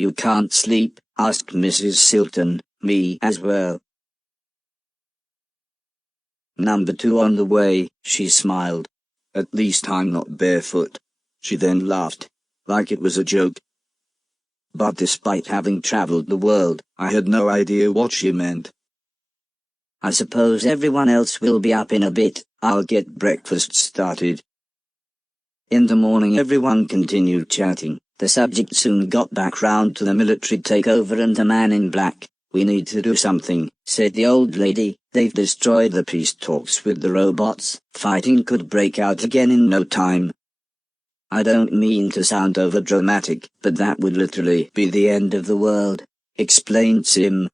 You can't sleep?" asked Mrs. Silton. "Me as well." "Number 2 on the way," she smiled. "At least I'm not barefoot." She then laughed, like it was a joke. But despite having traveled the world, I had no idea what she meant. "I suppose everyone else will be up in a bit. I'll get breakfast started." In the morning everyone continued chatting. The subject soon got back round to the military takeover and the man in black. "We need to do something," said the old lady. "They've destroyed the peace talks with the robots. Fighting could break out again in no time." "I don't mean to sound overdramatic, but that would literally be the end of the world," explained Sim.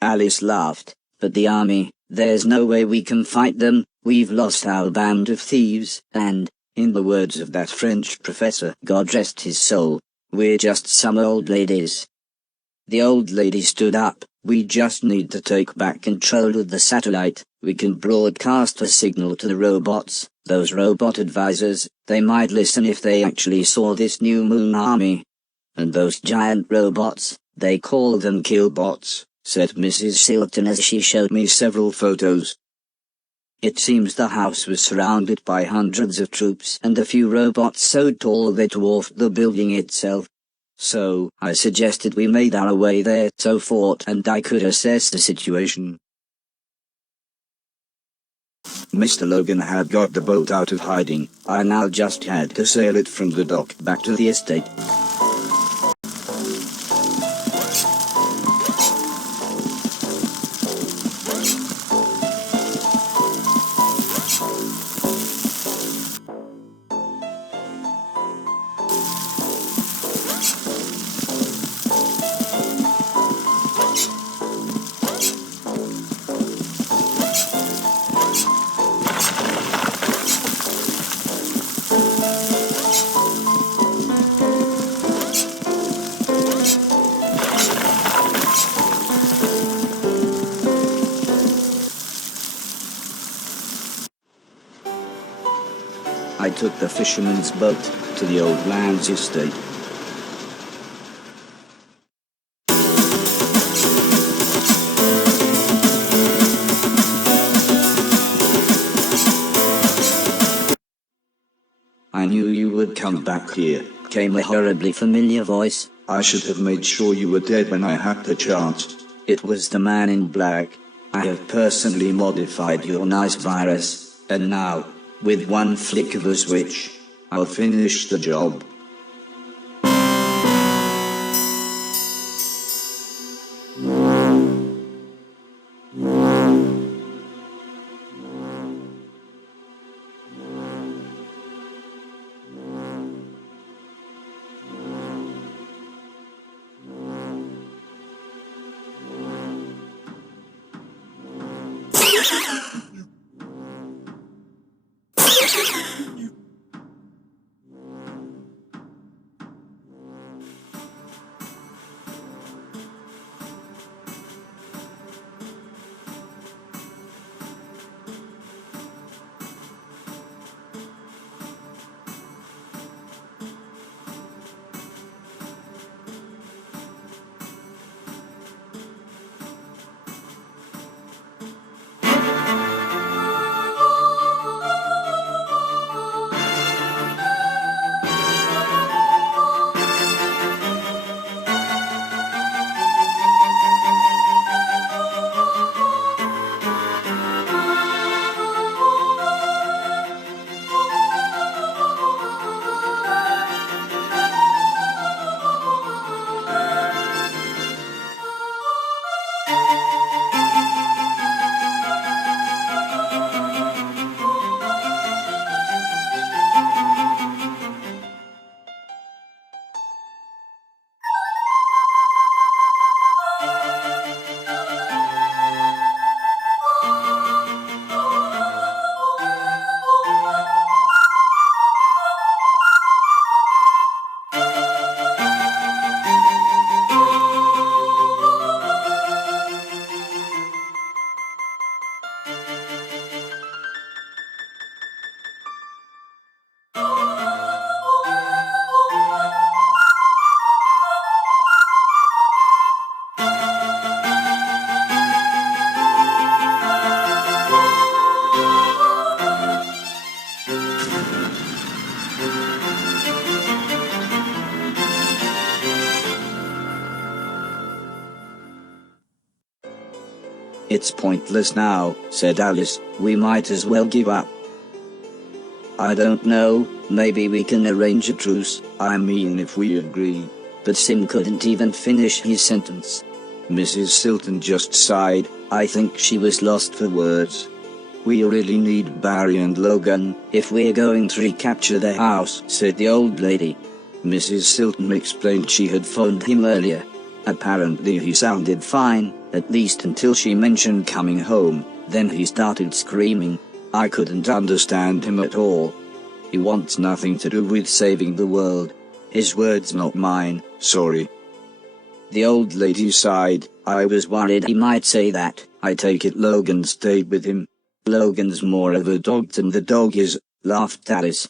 Alice laughed. "But the army, there's no way we can fight them. We've lost our band of thieves, and, in the words of that French professor, God rest his soul, we're just some old ladies." The old lady stood up. "We just need to take back control of the satellite. We can broadcast a signal to the robots. Those robot advisors, they might listen if they actually saw this new moon army. And those giant robots, they call them killbots," said Mrs. Silton as she showed me several photos. It seems the house was surrounded by hundreds of troops and a few robots so tall they dwarfed the building itself. So, I suggested we made our way there so Fort and I could assess the situation. Mr. Logan had got the boat out of hiding. I now just had to sail it from the dock back to the estate. I took the fisherman's boat to the old man's estate. "I knew you would come back here," came a horribly familiar voice. "I should have made sure you were dead when I had the chance." It was the man in black. "I have personally modified your nice virus, and now, with one flick of a switch, I'll finish the job." It's pointless now, said Alice. We might as well give up. I don't know, maybe we can arrange a truce, I mean if we agree. But Sim couldn't even finish his sentence. Mrs. Silton just sighed. I think she was lost for words. We really need Barry and Logan, if we're going to recapture the house, said the old lady. Mrs. Silton explained she had phoned him earlier. Apparently he sounded fine, at least until she mentioned coming home, then he started screaming. I couldn't understand him at all. He wants nothing to do with saving the world. His words, not mine, sorry. The old lady sighed. I was worried he might say that. I take it Logan stayed with him. Logan's more of a dog than the dog is, laughed Alice.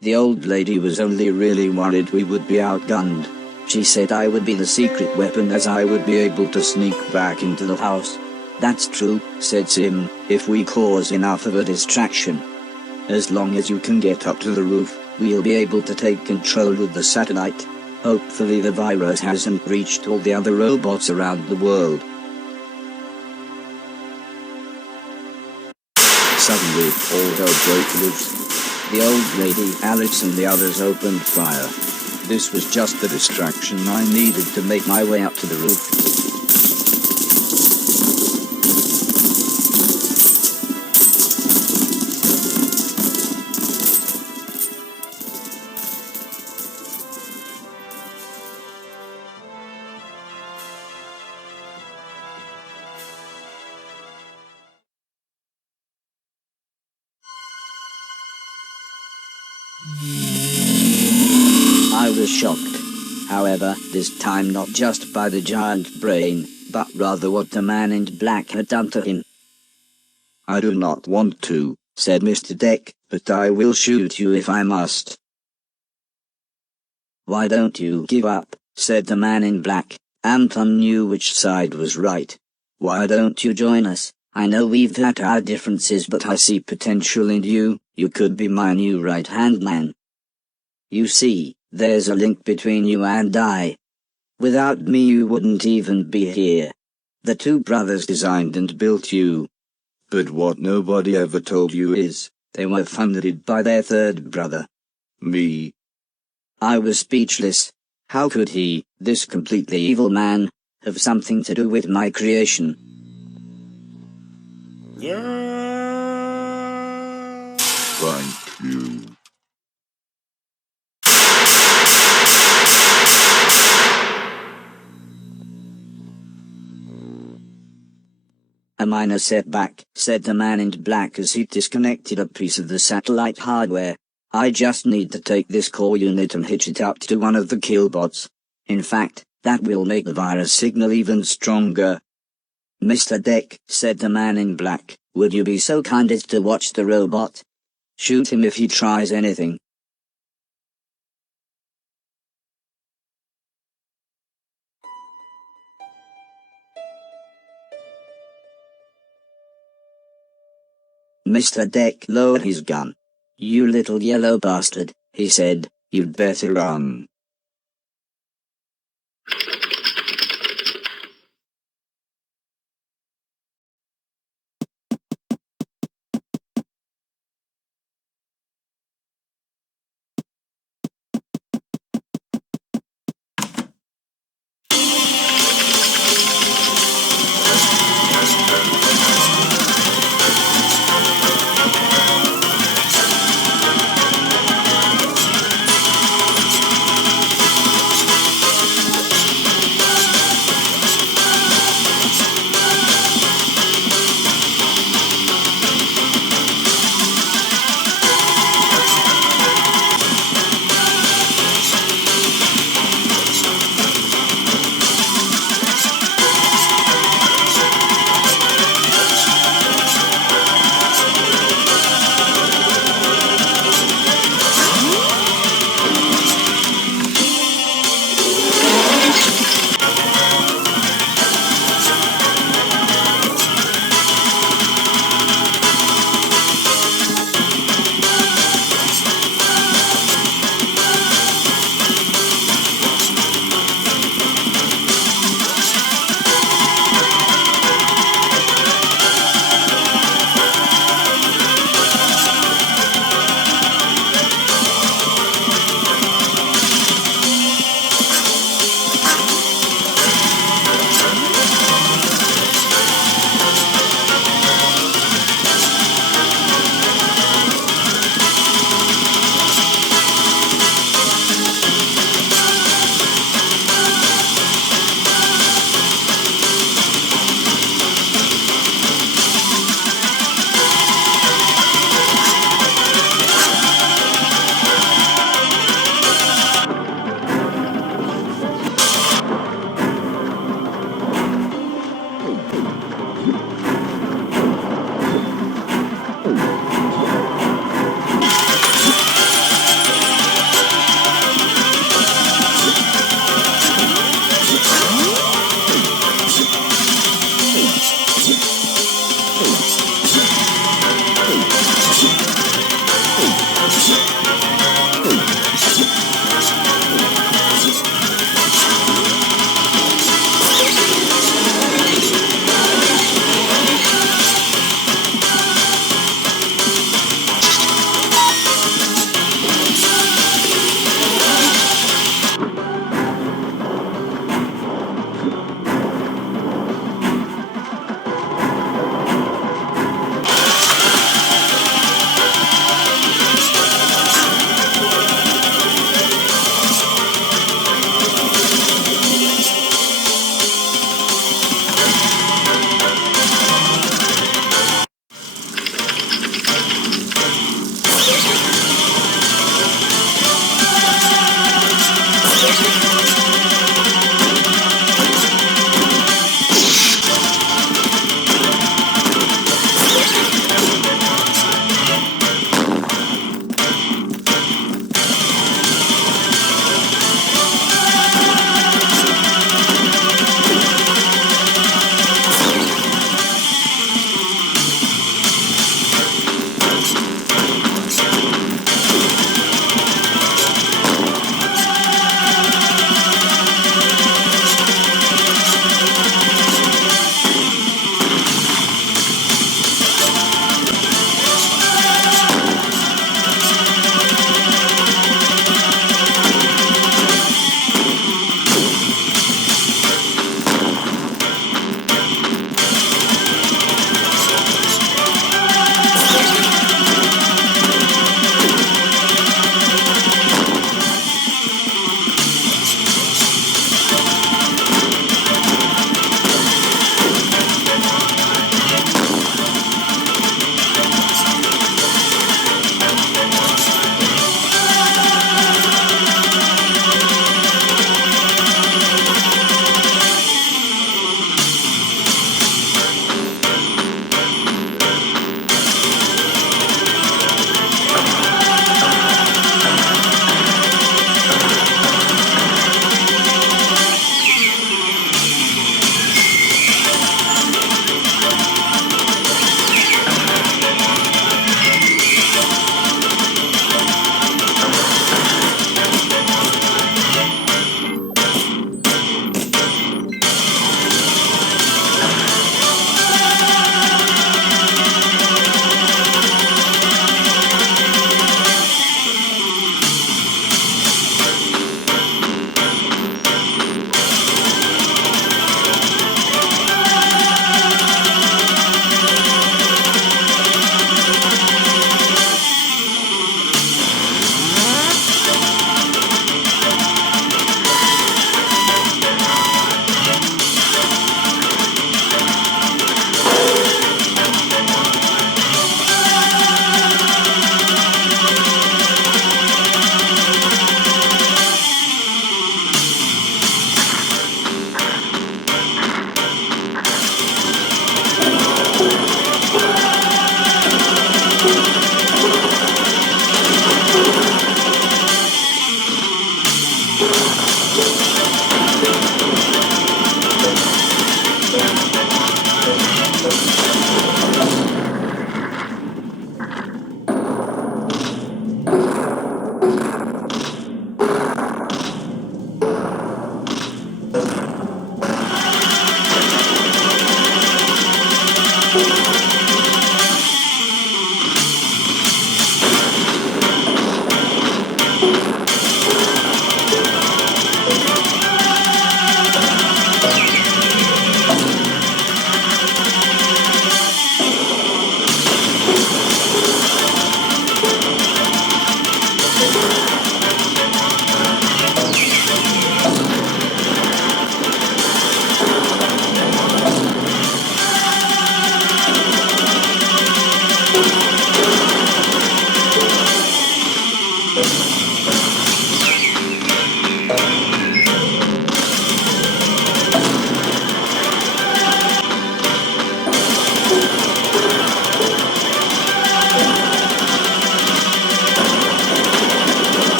The old lady was only really worried we would be outgunned. She said I would be the secret weapon as I would be able to sneak back into the house. That's true, said Sim, if we cause enough of a distraction. As long as you can get up to the roof, we'll be able to take control of the satellite. Hopefully the virus hasn't reached all the other robots around the world. Suddenly, all hell broke loose. The old lady, Alice and the others opened fire. This was just the distraction I needed to make my way up to the roof. I was shocked. However, this time not just by the giant brain, but rather what the man in black had done to him. I do not want to, said Mr. Deck, but I will shoot you if I must. Why don't you give up, said the man in black. Anton knew which side was right. Why don't you join us? I know we've had our differences, but I see potential in you. You could be my new right-hand man. You see, there's a link between you and I. Without me you wouldn't even be here. The two brothers designed and built you. But what nobody ever told you is, they were funded by their third brother. Me. I was speechless. How could he, this completely evil man, have something to do with my creation? Yeah. Thank you. A minor setback, said the man in black as he disconnected a piece of the satellite hardware. I just need to take this core unit and hitch it up to one of the killbots. In fact, that will make the virus signal even stronger. Mr. Deck, said the man in black, would you be so kind as to watch the robot? Shoot him if he tries anything. Mr. Deck lowered his gun. You little yellow bastard, he said, you'd better run.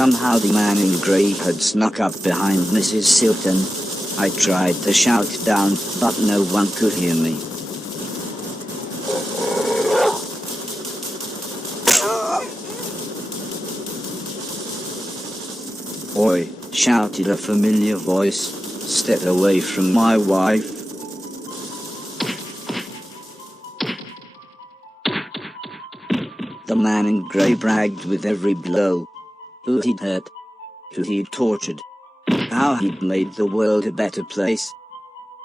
Somehow the man in grey had snuck up behind Mrs. Silton. I tried to shout down, but no one could hear me. "Oi," shouted a familiar voice. "Step away from my wife." The man in grey bragged with every blow. Who he'd hurt, who he'd tortured, how he'd made the world a better place.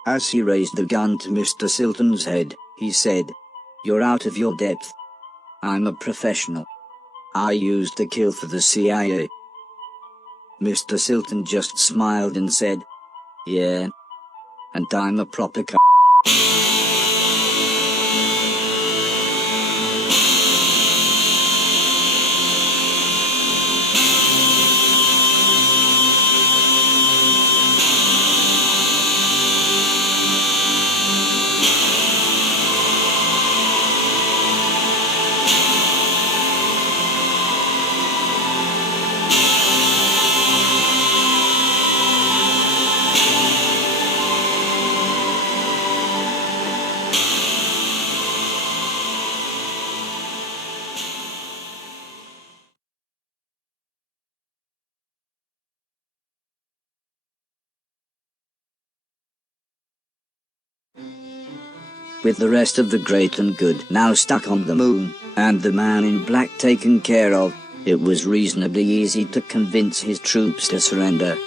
As he raised the gun to Mr. Silton's head, he said, "You're out of your depth. I'm a professional. I used to kill for the CIA." Mr. Silton just smiled and said, "Yeah, and I'm a proper c***." With the rest of the great and good now stuck on the moon, and the man in black taken care of, it was reasonably easy to convince his troops to surrender.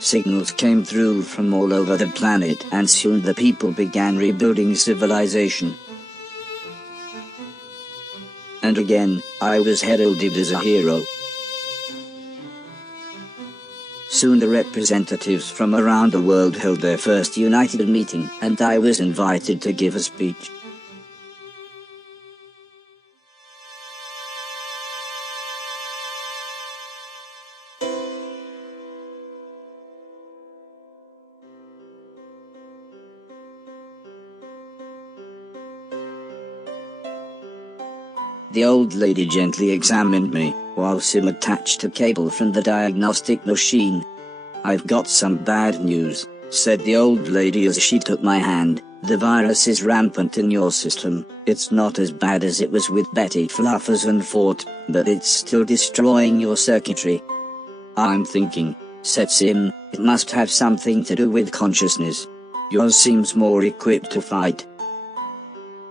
Signals came through from all over the planet, and soon the people began rebuilding civilization. And again, I was heralded as a hero. Soon the representatives from around the world held their first united meeting, and I was invited to give a speech. The old lady gently examined me, while Sim attached a cable from the diagnostic machine. "I've got some bad news," said the old lady as she took my hand. "The virus is rampant in your system. It's not as bad as it was with Betty Fluffers and Fort, but it's still destroying your circuitry." "I'm thinking," said Sim, "it must have something to do with consciousness. Yours seems more equipped to fight."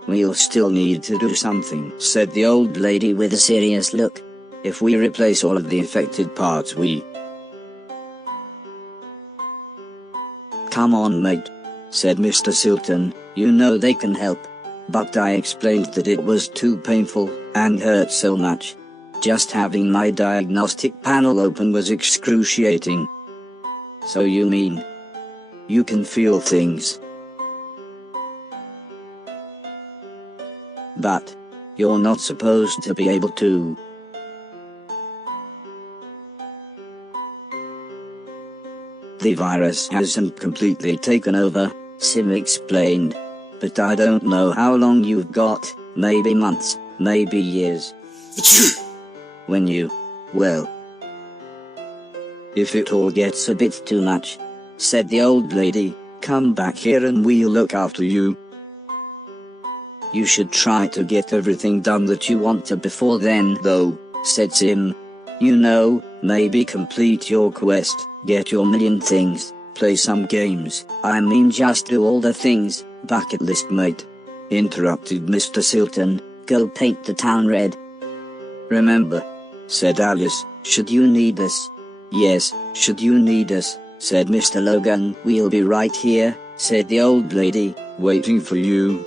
"We'll still need to do something," said the old lady with a serious look. "If we replace all of the affected parts, we..." "Come on, mate," said Mr. Silton, "you know they can help." But I explained that it was too painful, and hurt so much. Just having my diagnostic panel open was excruciating. "So you mean you can feel things? But you're not supposed to be able to." "The virus hasn't completely taken over," Sim explained. "But I don't know how long you've got, maybe months, maybe years. When you, well, if it all gets a bit too much," said the old lady, "come back here and we'll look after you. You should try to get everything done that you want to before then though," said Sim. "You know, maybe complete your quest, get your million things, play some games. I mean just do all the things, bucket list mate," interrupted Mr. Silton. "Go paint the town red." "Remember," said Alice, "should you need us." "Yes, should you need us," said Mr. Logan. "We'll be right here," said the old lady, "waiting for you."